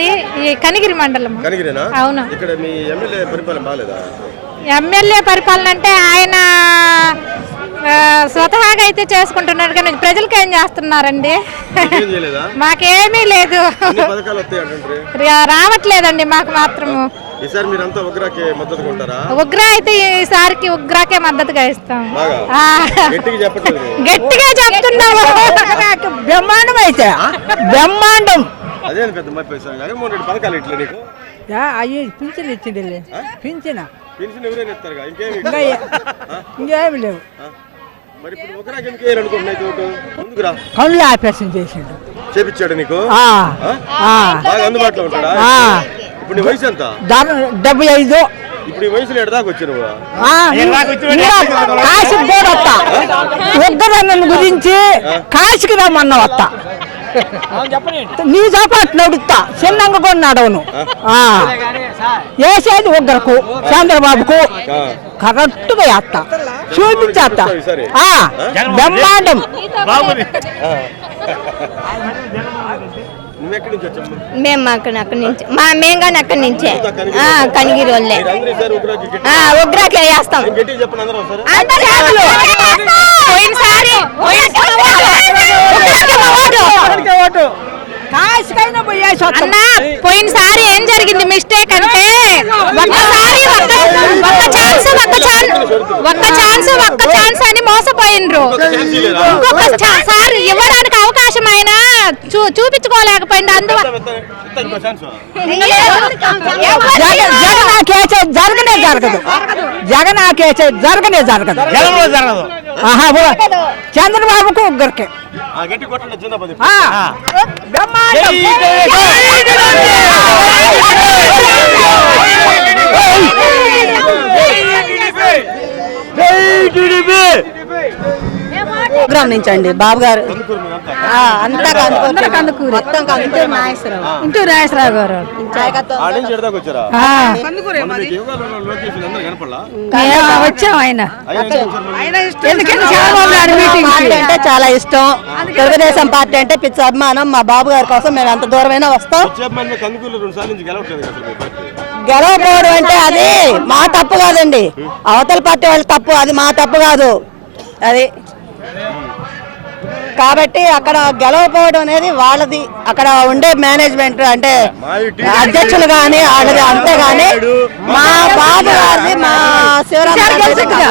మాది ఈ కనిగిరి మండలం. కనిగిరేనా? అవును. ఇక్కడ మీ ఎమ్మెల్యే పరిపాలన బాగాలేదా ఎమ్మెల్యే పరిపాలన అంటే ఆయన స్వతహాగా అయితే చేసుకుంటున్నాడు కానీ ప్రజలకు ఏం చేస్తున్నారండి? ఏం చేయలేదా? మాకేమీ లేదు. రావట్లేదండి మాకు మాత్రము. ఈసారి మీరంతా ఉగ్రాకి మద్దతుగా ఉంటారా? ఉగ్ర అయితే ఈసారికి ఉగ్రాకే మద్దతుగా ఇస్తాం. గట్టిగా చెప్తున్నాము బ్రహ్మాండం అయితే బ్రహ్మాండం. అదే పెద్ద మరి జగన్మోహన్ రెడ్డి పథకాలు ఇట్లా నీకు? అయ్యి పింఛన్ పింఛన్ పెన్షన్ ఎవరైనా ఇస్తారుగా? ఇంకేమి? లేవు? మరి ఇప్పుడు ఉగ్రాకి ఎందుకు వేయాలనుకుంటున్నాయి చోటు ముందుకురా. కళ్ళు ఆపరేషన్ చేసిండు. చేపించాడు నీకు? బాగా అందుబాటులో ఉంటాడా? ఆ. ఇప్పుడు నీ వయసు ఎంత? డెబ్బై ఐదు. ఇప్పుడు ఈ వయసులో ఎడదాకా వచ్చి నువ్వు? ఆ, ఇంకా కాశీకి కూడా వస్తా గురించి కాశీకి రమ్మన్న వస్తా నీ చాపాటు నడుస్తా. చిన్నంగా కూడా నడవను. ఆ. వేసేది ఉగ్గరకు చంద్రబాబుకు. ఆ. కరెక్ట్గా వేస్తా. చూపించేస్తా. ఈసారి? ఆ, బ్రహ్మాండం. ఆ. నువ్వు ఎక్కడి నుంచి వచ్చావు మేము అక్కడ అక్కడి నుంచి మా మేము కానీ అక్కడి నుంచే. ఆ, కనిగిరి వాళ్ళే ఉగ్రాకి వేస్తాం. అందరూ ఒకసారి పోయినసారి ఉగ్రాకే మా ఓటు. కాశీకైనా పోయేసి వస్తా. అన్న పోయినసారి ఏం జరిగింది? మిస్టేక్ అంటే ఒక్కసారి ఒక్క ఒక్క ఛాన్స్ ఒక్క ఛాన్స్ ఒక్క ఛాన్స్ ఒక్క ఛాన్స్ అని మోసపోయినరు. ఇంకొక ఛా- సారి ఇవ్వడానికి అవకాశం అయినా చూ చూపించుకోలేకపోయింది అందువల్ల ఇస్తా ఇంకో ఛాన్స్ జగన్ జగన్ ఆ కేసు జరగనే జరగదు జగన్ ఆ కేసు జరగనే జరగదు ఆహా, ఓ. చంద్రబాబుకు ఉగ్గరికి ఆ గట్టి కొట్టండి చిన్న ఉగ్రం నుంచి అండి బాబు గారు. అంతా కందుకూరు. మొత్తం కందుకూరు. నాగేశ్వరరావు. ఇంటూ గారు. ఆ నుంచి ఎడదాకా వచ్చారా? మొన్న మీకు యువగాలలో లోకేషన్ అందరూ కనపడలా? వచ్చాం ఆయన. అయినా ఎందుకు వచ్చారు మళ్ళీ? ఎందుకంటే చంద్రబాబు నాయుడు మీటింగ్ పార్టీ అంటే చాలా ఇష్టం. తెలుగుదేశం పార్టీ అంటే పిచ్చి అభిమానం. మా బాబు గారి కోసం మేము ఎంత దూరమైనా వస్తాం. చెప్పమని కందుకూరులో రెండు సార్లు నుంచి గెలవట్లేదు కదా అసలు మీ పార్టీ. గెలవకపోవడం అంటే అది మా తప్పు కాదండి. అవతల పార్టీ వాళ్ళ తప్పు అది మా తప్పు కాదు. అది కాబట్టి అక్కడ గెలవకపోవడం అనేది వాళ్ళది. అక్కడ ఉండే మేనేజ్మెంట్ అంటే అధ్యక్షులు కానీ వాళ్ళది అంతే కానీ మా బాబు గారిది మా శివరామ అంతా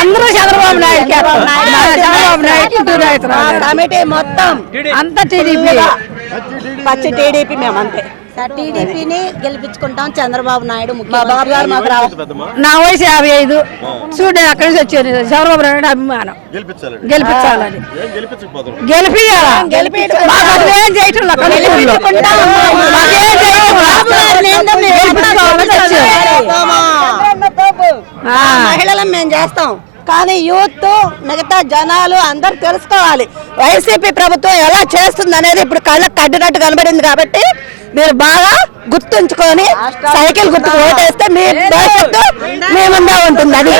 అందరూ చంద్రబాబు నాయుడు చంద్రబాబు నాయుడు కమిటీ మొత్తం అంతా టీడీపీ పచ్చి టీడీపీ మేము అంతే టీడీపీని గెలిపించుకుంటాం చంద్రబాబు నాయుడు మా బాబు గారు మాకు రావు నా వయసు యాభై ఐదు. చూడండి అక్కడి నుంచి వచ్చాను చంద్రబాబు నాయుడు అభిమానం. గెలిపించాలని. ఏం గెలిపించకపోతాం గెలిపియాలా మాకు అసలు ఏం చేయటం లేదు కనుక్కోండి. మాకేం చేయటం లేదు. గెలిపించుకోవాలని వచ్చాం. ఆ, మహిళలం మేము చేస్తాం. కానీ యూత్ మిగతా జనాలు అందరు తెలుసుకోవాలి. వైసీపీ ప్రభుత్వం ఎలా చేస్తుంది అనేది ఇప్పుడు కళ్ళకు కట్టినట్టు కనబడింది కాబట్టి మీరు బాగా గుర్తుంచుకొని సైకిల్ గుర్తు ఓటేస్తే మీ భవిష్యత్తు మీ ముందే ఉంటుంది. అది.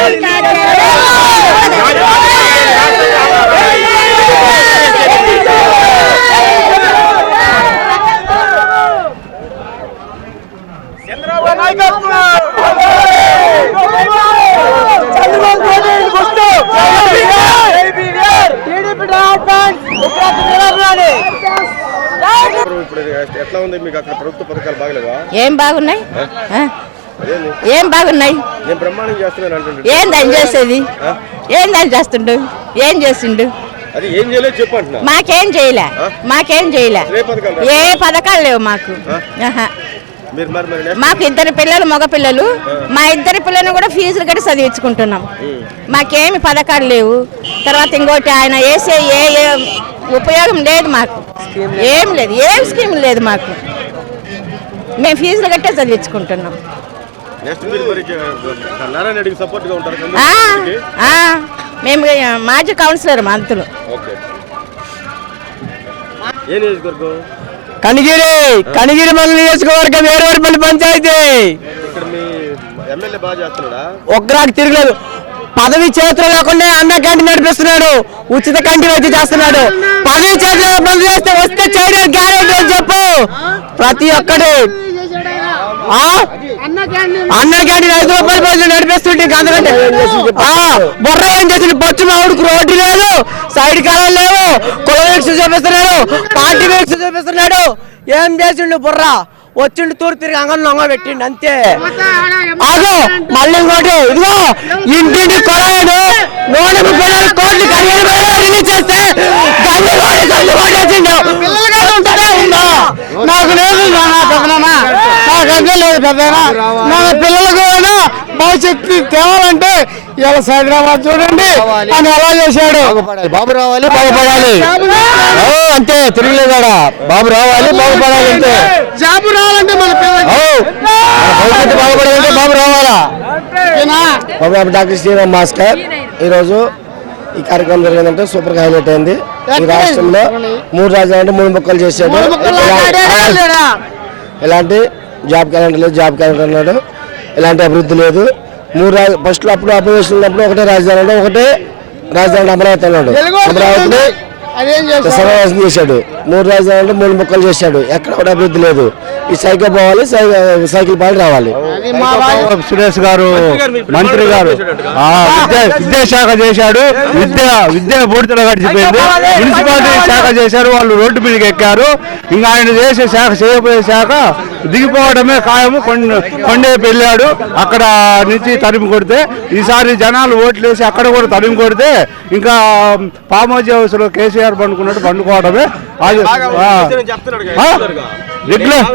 ఇప్పుడు ఎట్లా ఉంది మీకు అక్కడ ప్రభుత్వ పథకాలు బాగలేవా? ఏం బాగున్నాయి? ఏం? బాగున్నాయి? నేను బ్రహ్మాండం చేస్తున్నాను అంటుండే. ఏం దాన్ని చేసేది? ఏం దాన్ని చేస్తుండు? ఏం చేసిండు అది ఏం చేయలేదు మాకేం చేయలే. మాకేం చేయలే. ఏ పథకాలు లేవు మాకు. మాకు ఇద్దరు పిల్లలు మగ పిల్లలు. మా ఇద్దరి పిల్లలను కూడా ఫీజులు కట్టి చదివించుకుంటున్నాం. మాకేమి పథకాలు లేవు. తర్వాత ఇంకోటి ఆయన వేసే ఏ ఏ ఉపయోగం లేదు మాకు. ఏం లేదు ఏం స్కీమ్ లేదు మాకు. మేము ఫీజులు కట్టే చదివించుకుంటున్నాం. మేము మాజీ కౌన్సిలర్ మంత్రులు. కనిగిరి కనిగిరి మన నియోజకవర్గం ఏరువారిపల్లి పంచాయతీ. ఒక్కరాకు తిరగలేదు. పదవి చేతులు లేకుండా అన్న క్యాంటీన్ నడిపిస్తున్నాడు. ఉచిత క్యాంటీన్ అయితే చేస్తున్నాడు. పదవి చేతిలో బంద్ చేస్తే వస్తే చేయడం గ్యారెంటీ అని చెప్పు. ప్రతి ఒక్కడు ఆ? అన్న క్యాంటీన్ ఐదు రూపాయల పైసలు నడిపిస్తుంటే అందుకంటే ఆ, ఏం చేసింది? బొచ్చు మామిడికి రోడ్డు లేదు. సైడ్ కాలం లేవు. కుల చూపిస్తున్నాడు. పార్టీ వీక్స్ చూపిస్తున్నాడు. ఏం చేసిండు బుర్రా? వచ్చిండు తూరు తిరిగి అంగన్ నొంగ పెట్టిండు అంతే. ఆగు మళ్ళీ ఇంకోటి ఇదిగో ఇంటింటి కొలాడు నూట ముప్పై నాలుగు కోట్లు కడిగిన రిలీజ్ చేస్తే గల్లి కోడి కోటేసిండు ఉందా నాకు లేదు పెద్దనా నాకు అదే లేదు పెద్దనా నా పిల్లలకు కూడా భవిష్యత్తు తేవాలంటే ఇలా హైదరాబాద్ చూడండి. అని ఎలా చేశాడు? బాబు రావాలి బాగుపడాలి. అంతే తిరగలేదాడా బాబు రావాలి బాగుపడాలి అంతే జాబు రావాలంటే మన పిల్లలకి ఓ, మన భవిష్యత్తు బాగుపడాలంటే బాబు రావాలా బాబు డాక్టర్ శ్రీరామ్ భాస్కర్ ఈరోజు ఈ కార్యక్రమం జరిగిందంటే సూపర్గా హైలైట్ అయింది. ఈ రాష్ట్రంలో మూడు రాజ్యాలు అంటే మూడు ముక్కలు చేశాడు. ఎలాంటి జాబ్ క్యాలెండర్ లేదు జాబ్ క్యాలెండర్ అన్నాడు. ఎలాంటి అభివృద్ధి లేదు. మూడు రాజ ఫస్ట్లో అప్పుడు అపోజిషన్ ఉన్నప్పుడు ఒకటే రాజధాని అంటే ఒకటే రాజధాని అమరావతి అన్నాడు అమరావతిని సమావేశం చేశాడు. మూడు రాజధాని అంటే మూడు ముక్కలు చేశాడు. ఎక్కడ కూడా అభివృద్ధి లేదు. ఈ సైకిల్ పోవాలి సై- సైకిల్ పాలు రావాలి. సురేష్ గారు మంత్రి గారు విద్యాశాఖ చేశాడు. విద్య విద్య పూర్తిగా గడిచిపోయింది మున్సిపాలిటీ శాఖ చేశారు వాళ్ళు రోడ్డు మీదకి ఎక్కారు. ఇంకా ఆయన చేసే శాఖ చేయబోయే శాఖ దిగిపోవడమే ఖాయము. కొండ కొండే వెళ్ళాడు అక్కడ నుంచి తరిమి కొడితే ఈసారి జనాలు ఓట్లు వేసి అక్కడ కూడా తరిమి కొడితే ఇంకా ఫామ్ హౌస్ హౌస్లో కేసీఆర్ పండుకున్నట్టు పండుకోవడమే. అది? రెగ్యులర్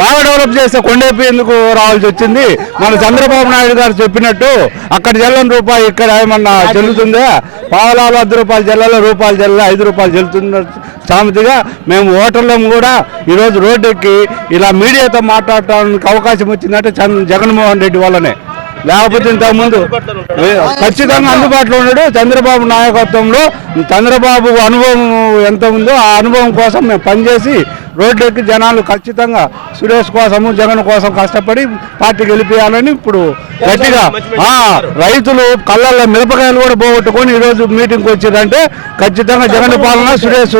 బాగా డెవలప్ చేస్తే కొండేపి ఎందుకు రావాల్సి వచ్చింది? మన చంద్రబాబు నాయుడు గారు చెప్పినట్టు అక్కడ జల్లని రూపాయి ఇక్కడ ఏమన్నా చెల్లుతుందా పావులాలు అర్ధ రూపాయలు జల్లలో రూపాయలు జల్ల ఐదు రూపాయలు చెల్లుతున్న సామెతగా మేము ఓటర్లం కూడా ఈరోజు రోడ్డు ఎక్కి ఇలా మీడియాతో మాట్లాడటానికి అవకాశం వచ్చిందంటే చంద్ర జగన్మోహన్ రెడ్డి వల్లనే. లేకపోతే ఇంతకుముందు ఖచ్చితంగా అందుబాటులో ఉన్నాడు చంద్రబాబు నాయకత్వంలో. చంద్రబాబు అనుభవం ఎంత ఉందో ఆ అనుభవం కోసం మేము పనిచేసి రోడ్డు ఎక్కి జనాలు ఖచ్చితంగా సురేష్ కోసము జగన్ కోసం కష్టపడి పార్టీ గెలిపేయాలని ఇప్పుడు గట్టిగా ఆ, రైతులు కళ్ళల్లో మిరపకాయలు కూడా పోగొట్టుకొని ఈరోజు మీటింగ్కి వచ్చారంటే ఖచ్చితంగా జగన్ పాలన సురేష్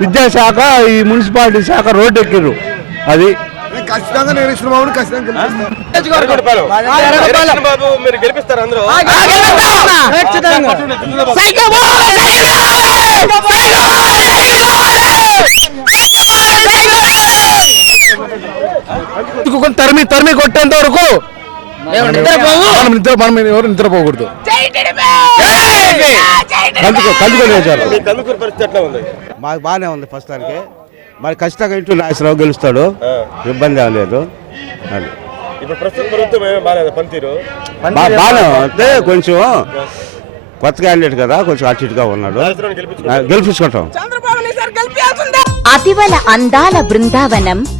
విద్యాశాఖ ఈ మున్సిపాలిటీ శాఖ రోడ్డు ఎక్కిర్రు అది ఖచ్చితంగా నేను గెలిపిస్తారు. అందరూ తరిమి తరిమి కొట్టేంత వరకు మనం నిద్ర మనం ఎవరు నిద్రపోకూడదు. కందుకూరు పరిస్థితి ఎట్లా ఉంది? మాకు బాగానే ఉంది ప్రస్తుతానికి మరి ఖచ్చితంగా ఇంటూ నాగేశ్వరరావు గెలుస్తాడు. ఇబ్బంది ఏం లేదు. అది. ఇప్పుడు ప్రస్తుత ప్రభుత్వం ఏమీ బాగాలేదు. పనితీరు? బా- బాగానే అంటే కొంచెం కొత్త క్యాండిడేట్ కదా కొంచెం అటు ఇటుగా ఉన్నాడు గెలిపించుకుంటాం. అతివల అందాల బృందావనం